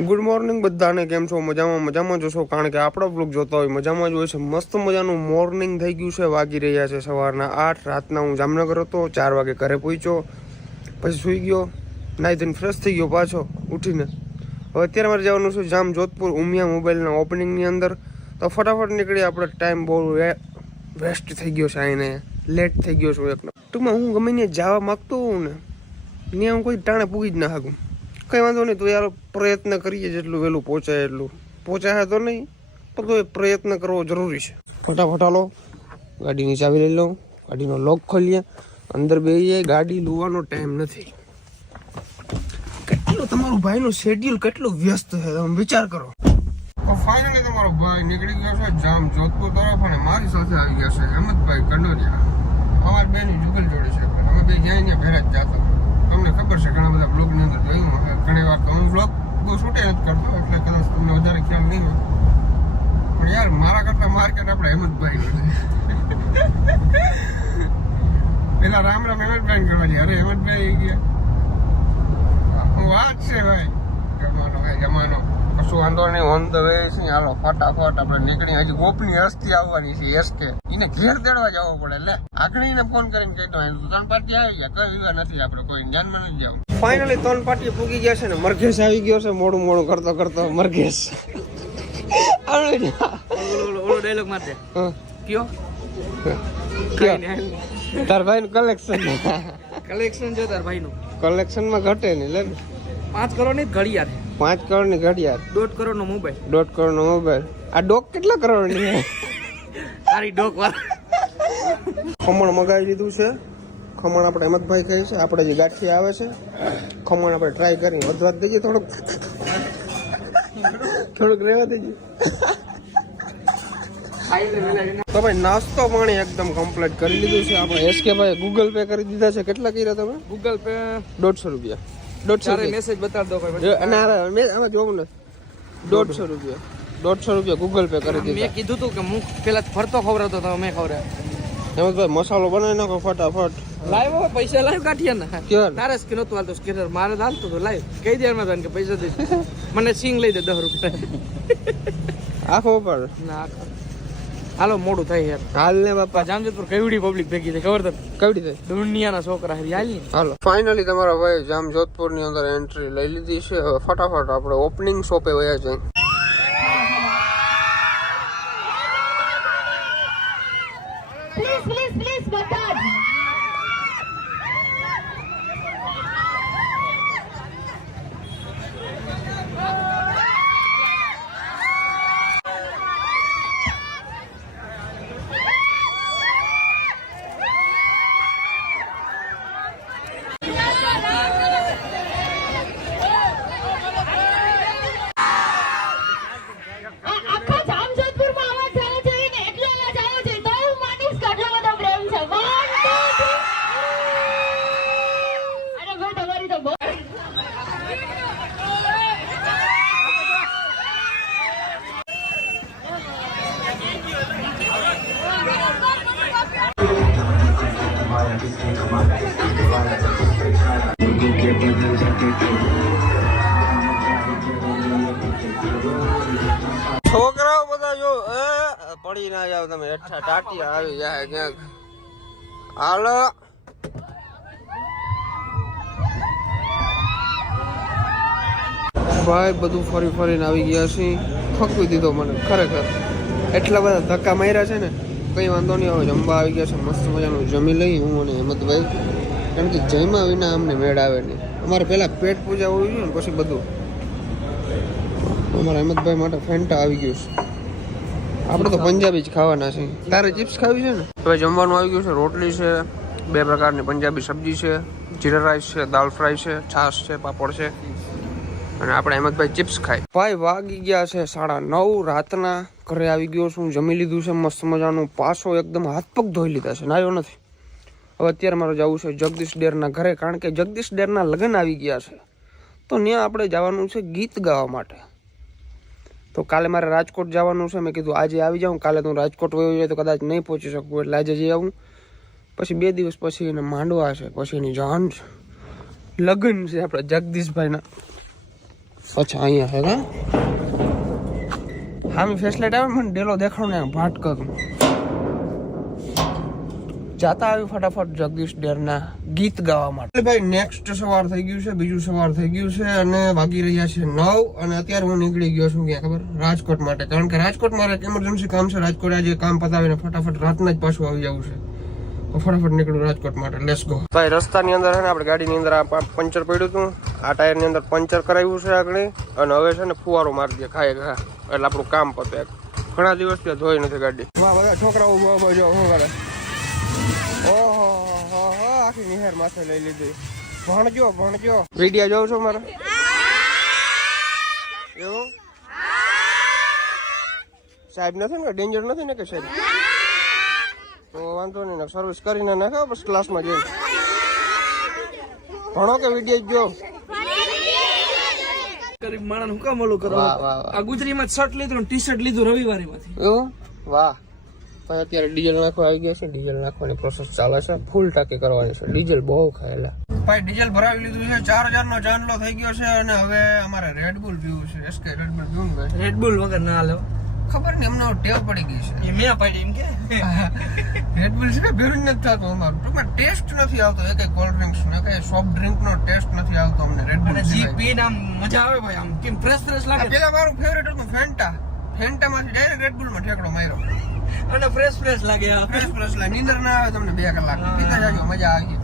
Good morning બધાને, કેમ છો? મજામાં મજામાં જોશો કારણ કે આપણો બ્લોગ જોતા હોય, મજામાં જ છે. મસ્ત મજાનું મોર્નિંગ થઈ ગયું છે, વાગી રહ્યા છે સવારના આઠ. રાતના હું જામનગર હતો, ચાર વાગે ઘરે પહોંચ્યો. પછી સૂઈ ગયો. નાહી ધોઈને ફ્રેશ થઈ ગયો પાછો, ઉઠીને. હવે અત્યારે મારે જવાનું છે જામ જોધપુર, ઉમિયા મોબાઈલના ઓપનિંગની અંદર. તો ફટાફટ નીકળી આપણે ટાઈમ બહુ વેસ્ટ થઈ ગયો છે આઈને. લેટ થઈ ગયો છું એક ટૂંકમાં હું ગમે ત્યાં જવા માગતો હોઉં ને, ત્યાં હું કોઈ ટાણે પૂગી જ ના શકું. કંઈ વાંધો નહીં, તો યાર પ્રયત્ન કરીએ જેટલું વહેલું પહોંચાય એટલું. પહોંચાય તો નહીં, પણ તો એ પ્રયત્ન કરવો જરૂરી છે. ફટાફટ હાલો ગાડીની ચાવી લઈ લઉં ગાડીનો લોક ખોલીએ. અંદર બેસીએ ગાડી લુવાનો ટાઈમ નથી. કેટલું તમારું ભાઈનું શેડ્યુલ કેટલું વ્યસ્ત છે, તમે વિચાર કરો. ફાઇનલી તમારો ભાઈ નીકળી ગયો છે, જામ જોધપુર તરફ અને મારી સાથે આવી ગયા છે, હેમંતભાઈ કંડોરિયા. અમારી બેની જુગલ જોડે છે અમે બે ત્યાં ભેરા જ જતા. તમને ખબર છે, ઘણા બધા બ્લોગની અંદર જોયું ઘણી વાર તો હું બ્લોગ બહુ શૂટે નથી કરતો, એટલે કદાચ તમને વધારે ખ્યાલ નહીં હોય. પણ યાર, મારા કરતા માર્કેટ આપણે હેમંતભાઈ પેલા રામ રામ હેમંતભાઈ કરવા ગયા. અરે, હેમંતભાઈ ગયા. વાત છે ભાઈ. જમાનો ભાઈ જમાનો. કશું વાંધો નહીં ઓન ધ વે છે. હાલો ફટાફટ આપણે નીકળી હજી ગોપની હસ્તી આવવાની છે એસકે એને ઘેર તેડવા જવો પડે એટલે આગળ એને ફોન કરીને કહેતો હોય તો ત્રણ પાર્ટી આવી ગયા. કઈ વિવા નથી આપણે કોઈ ધ્યાનમાં નથી જવું. ફાઇનલી ત્રણ પાર્ટી પૂગી ગયા છે ને મરઘેશ આવી ગયો છે મોડું મોડું કરતો કરતો મરઘેશ ઓલો ઓલો ડાયલોગ માર દે કયો? તાર ભાઈ નું કલેક્શન કલેક્શન જો તાર ભાઈનું. કલેક્શનમાં ઘટે નહીં લે. પાંચ કરોડની ઘડિયાળ પાંચ કરોડની ઘડિયાળ. દોઢ કરોડ નો મોબાઈલ. દોઢ કરોડ નો મોબાઈલ. આ ડોક કેટલા કરોડની છે? તારી ડોક ખમણ મગાવી લીધું છે. ખમણ આપણે હેમંતભાઈ કહે છે. આપણે જે ગાંઠી આવે છે ખમણ આપણે ટ્રાય કરીને વધવા દઈએ થોડુંક. થોડુંક રહેવા દેજે. તો ભાઈ નાસ્તો પાણી એકદમ કમ્પ્લીટ કરી લીધું છે. આપણે એસકે ભાઈ ગૂગલ પે કરી દીધા છે. કેટલા કર્યા તમે? ગૂગલ પે દોઢસો રૂપિયા. દોઢસો મેસેજ બતાડ દો અને આમાં જોવું ને. દોઢસો રૂપિયા. દોઢસો રૂપિયા ગૂગલ પે કરી દીધું મેં કીધું તું કે હું પેલા ફરતો ખવડાવતો તો મેં ખવડાવ હેમંતભાઈ મસાલો બનાવી નાખો ફટાફટ. હવે પૈસા લાઈવ કાઢીએ ને? તારે સ્કીન હતું હાલતો સ્કીનર મારે હાલતો હતો હતું લાઈવ કહી દે એમાં તને કે પૈસા દે. મને સિંગ લઈ દે દસ રૂપિયા. આખો પર ના હાલો મોડું થાય યાર. હાલ ને બાપા જામજોધપુર કેવડી પબ્લિક ભેગી થઈ ખબર તને? કવડી થાય. દુનિયાના છોકરા હારી હાલ હાલો. ફાઇનલી તમારા ભાઈ જામ જોધપુરની અંદર એન્ટ્રી લઈ લીધી છે. ફટાફટ આપણે ઓપનિંગ શોપે વયા જઈએ હેઠા આવી જાય ક્યાંક. હાલો. ભાઈ, બધું ફરી ફરીને આવી ગયા છે થકવી દીધો મને, ખરેખર. એટલા બધા ધક્કા માર્યા છે ને, કઈ વાંધો નહીં આવે જમવા આવી ગયા છે, મસ્ત મજાનું જમી લઈ, હું અને હેમંતભાઈ. કારણ કે જમ્યા વિના અમને મેળ આવે નહીં. અમારે પહેલા પેટ પૂજા હોવી જોઈએ ને, પછી બધું. અમારા હેમંતભાઈ માટે ફેન્ટા આવી ગયું છે. આપણે તો પંજાબી જ ખાવાના છે તારે ચિપ્સ ખાવી છે ને? હવે જમવાનું આવી ગયું છે રોટલી છે બે પ્રકારની પંજાબી સબ્જી છે જીરા રાઈસ છે દાલ ફ્રાય છે છાશ છે પાપડ છે. અને આપણે અહેમદભાઈ ચિપ્સ ખાય ભાઈ વાગી ગયા છે સાડા નવ રાતના ઘરે આવી ગયો છું જમી લીધું છે મસ્ત મજાનું પાછો એકદમ હાથ પગ ધોઈ લીધા છે નાયો નથી. હવે અત્યારે મારે જવું છે જગદીશ ડેરના ઘરે કારણ કે જગદીશ ડેરના લગ્ન આવી ગયા છે. તો ત્યાં આપણે જવાનું છે ગીત ગાવા માટે. તો કાલે મારે રાજકોટ જવાનું છે. મેં કીધું આજે આવી જાઉં. કાલે તો રાજકોટ વયો જાય તો કદાચ નહીં પહોંચી શકું એટલે આજે જઈ આવું. પછી બે દિવસ પછી એને માંડવા છે. પછી એની જાન છે. લગ્ન છે આપણે જગદીશભાઈના. અચ્છા, અહીંયા હે હા મેં ફેસલાઇટ આવે મને ડેલો દેખાડો ને ભાટ કરું જાતા આવી ફટાફટ જગદીશ ડેરના ગીત ગાવા માટે. ભાઈ નેક્સ્ટ સવાર થઈ ગયું છે બીજું સવાર થઈ ગયું છે અને વાગી રહ્યા છે નવ અને અત્યારે હું નીકળી ગયો છું ક્યાં ખબર? રાજકોટ માટે. કારણ કે રાજકોટ મારે એક ઇમરજન્સી કામ છે રાજકોટ આજે કામ પતાવીને ફટાફટ રાતના જ પાછું આવી જવું છે. ફટાફટ નીકળું રાજકોટ માટે. લેસ ગો ભાઈ રસ્તાની અંદર છે ને આપણે ગાડીની અંદર આ પંચર પડ્યું હતું. આ ટાયરની અંદર પંચર કરાવ્યું છે આગળ. અને હવે છે ને ફુવારો મારી દે ખાય ખા. એટલે આપણું કામ પતે. ઘણા દિવસ ત્યાં ધોઈ નથી ગાડી. વાહ બધા છોકરાઓ બહુ બહુ જો શું કરે ઓહો હો હો આખી નિહાર માથે લઈ લીધી. ભણજો ભણજો. વિડિયા જોવ છો મારા. એવું? સાહેબ નથી ને ડેન્જર નથી ને કે સાહેબ? તો વાંધો નહીં સર્વિસ કરીને નાખો બસ ક્લાસમાં જઈને. ભણો કે વીડિયો જો ગરીબ માણસ હું કામ ઓલું કરવા. આ ગુજરીમાં શર્ટ લીધું ટી શર્ટ લીધું રવિવારે માંથી વાહ. પણ અત્યારે ડીઝલ નાખવા આવી ગયા છે. ડીઝલ નાખવાની પ્રોસેસ ચાલે છે. ફૂલ ટાંકી કરવાની છે. ડીઝલ બહુ ખાયેલા ભાઈ ડીઝલ ભરાવી લીધું છે. ચાર હજાર નો ચાંદલો થઈ ગયો છે અને હવે અમારે રેડબુલ પીવું છે. એસકે રેડબુલ પીવું ભાઈ? રેડબુલ વગર ના લો ખબર નહીં એમનો ટેવ પડી ગઈ છે. એ મેં પાડી એમ કે? રેડબુલ છે ને ભેરું નથી થતું અમારું. ટૂંકમાં ટેસ્ટ નથી આવતો. એ કઈ કોલ્ડ ડ્રિંક્સ ને કઈ સોફ્ટ ડ્રિંક નો ટેસ્ટ નથી આવતો અમને રેડબુલ જી પીને આમ મજા આવે ભાઈ આમ કેમ ફ્રેશ ફ્રેશ લાગે? પેલા મારું ફેવરેટ હતું ફેન્ટા ફેન્ટા માંથી ડાયરેક્ટ રેડબુલમાં ઠેકડો માર્યો. અને ફ્રેશ ફ્રેશ લાગે ફ્રેશ ફ્રેશ લાગે. નીંદર ના આવે તમને બે કલાક. પીતા જાજો મજા આવી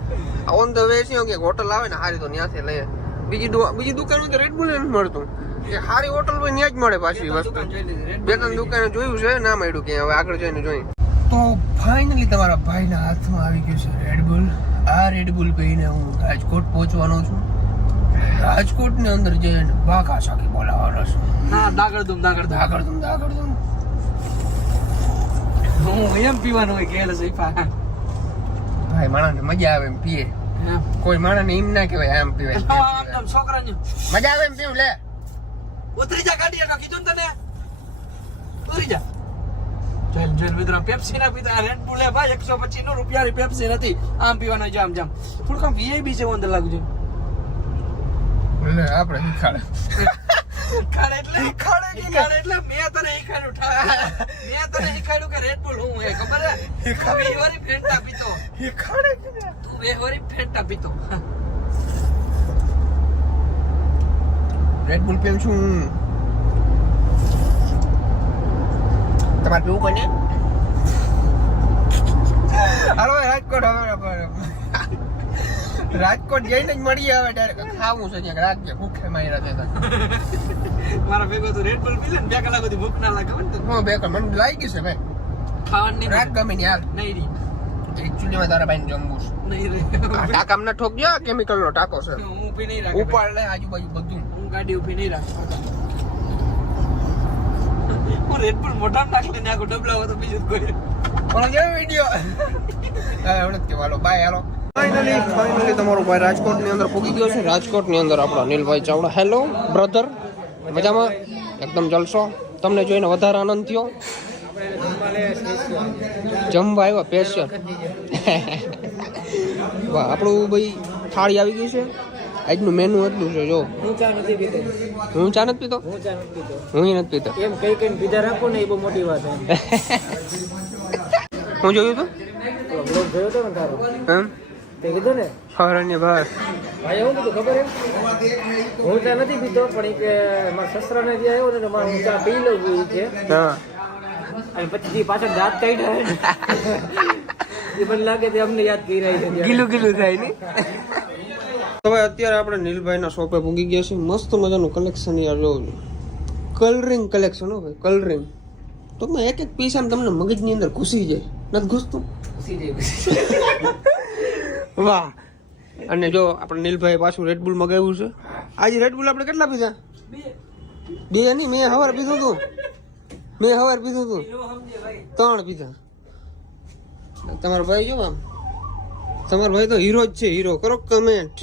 ઓન ધ વે છે કે હોટલ આવે ને સારી તો ત્યાંથી લઈએ. બીજી બીજી દુકાન તો રેડબુલ નથી મળતું. એ સારી હોટલ હોય ત્યાં જ મળે પાછી વસ્તુ. બે ત્રણ દુકાને જોયું છે ના મળ્યું કે હવે આગળ જઈને જોઈ. તો ફાઇનલી તમારા ભાઈના હાથમાં આવી ગયું છે રેડબુલ આ રેડબુલ પીને હું રાજકોટ પહોંચવાનો છું. રાજકોટની અંદર જઈને બાકા સાકી બોલાવવાનો છું. ના દાગડ દુમ દાગડ દુમ આગળ તું આગળ તું હું એમ પીવાનું હોય એટલે ભાઈ માણસને મજા આવે એમ પીએ. કોઈ માણસ ને એમ ના કહેવાય. આમ છોકરાને. મજા આવે એમ પીવું લે. ઉતરી જા ગાડી હેઠળ કીધું તને. ઉતરી જા. જોઈલ જોઈલ મિત્રો પેપ્સી ના પીતા રેડ બુલ હે ભાઈ 125 નો રૂપિયાની પેપ્સી નથી. આમ પીવાના જામ જામ. થોડુંક આમ વીઆઈપી છે અંદર લાગુ છે. લે આપણે ખાડે એટલે ખાડે ખાડે એટલે મેં તને શીખાડ્યું મેં તને શીખાડ્યું કે રેડ બુલ હું હે ખબર હે? તું ફેંટા પીતો. શીખાડે તું વેહવારી ફેંટા પીતો. રેડ બુલ પીવું છું તમારે પીવું કોને હાલો રાજકોટ હવે. રાજકોટ જઈને જ મળી આવે ડાયરેક્ટ ખાવું છે ક્યાંક. રાખજે ભૂખે માર્યા છે. મારા ભેગો તો રેડ બુલ પીલે ને બે કલાક સુધી ભૂખ ના લાગે મને. હા બે કલાક. મને લાગી છે ભાઈ. ખાવાની રાત ગમે ને યાર નહીં રી. એકચ્યુઅલી માં તારા ભાઈ જમવું છે. નહીં રે. ટાંકા અમને ઠોકજો કેમિકલ નો ટાંકો છે. હું ઊભી નહીં રાખે ઉપાડ લે આજુબાજુ બધું. હું ગાડી ઊભી નહીં રાખતો. હું રેડ બુલ મોઢામાં નાખ લઈને આખો ડબલા તો બીજું કોઈ. પણ વિડિયો હમણાં જ કહેવાલો બાય હાલો. ફાઇનલી ફાઇનલી તમારો ભાઈ રાજકોટની અંદર પૂગી ગયો છે. રાજકોટની અંદર આપણા નીલભાઈ ચાવડા. હેલો બ્રધર મજામાં? એકદમ જલસો. તમને જોઈને વધારે આનંદ થયો? જમવા આવ્યા સ્પેશિયલ વાહ આપણું ભાઈ થાળી આવી ગઈ છે. આજનું મેનુ એટલું છે જો. હું ચા નથી પીતો. હું ચા નથી પીતો? હું ચા નથી પીતો. હું નથી પીતો. એમ કઈ કઈ પીધા રાખો ને એ બહુ મોટી વાત હું જોયું હતો ને તારો? એમ તે કીધું ને? હરણ્ય ભાઈ. ભાઈ એવું કીધું ખબર હું ચા નથી પીતો પણ કે મારા સસરાને જે આવ્યો ને તો મારે હું ચા પી લઉં છું છે હા. અને પછી પાછળ દાંત કાઢ્યા એ મને લાગે તે અમને યાદ કરી રહી છે ગીલું ગીલું થાય ને? હવે અત્યારે આપણે નીલભાઈના શોપે પૂગી ગયા છીએ. મસ્ત મજાનું કલેક્શન યાર છું કલરિંગ કલેક્શન હો ભાઈ કલરિંગ તો મેં એક એક પીસ આમ તમને મગજની અંદર ઘૂસી જાય. નથી ઘૂસતું? વાહ. અને જો આપણે નીલભાઈ પાછું રેડબુલ મગાવ્યું છે. આજે રેડબુલ આપણે કેટલા પીધા? બે નહીં, મેં હવાર પીધું હતું મેં હવાર પીધું હતું ત્રણ પીધા. તમારો ભાઈ જો આમ. તમારો ભાઈ તો હીરો જ છે હીરો કરો કમેન્ટ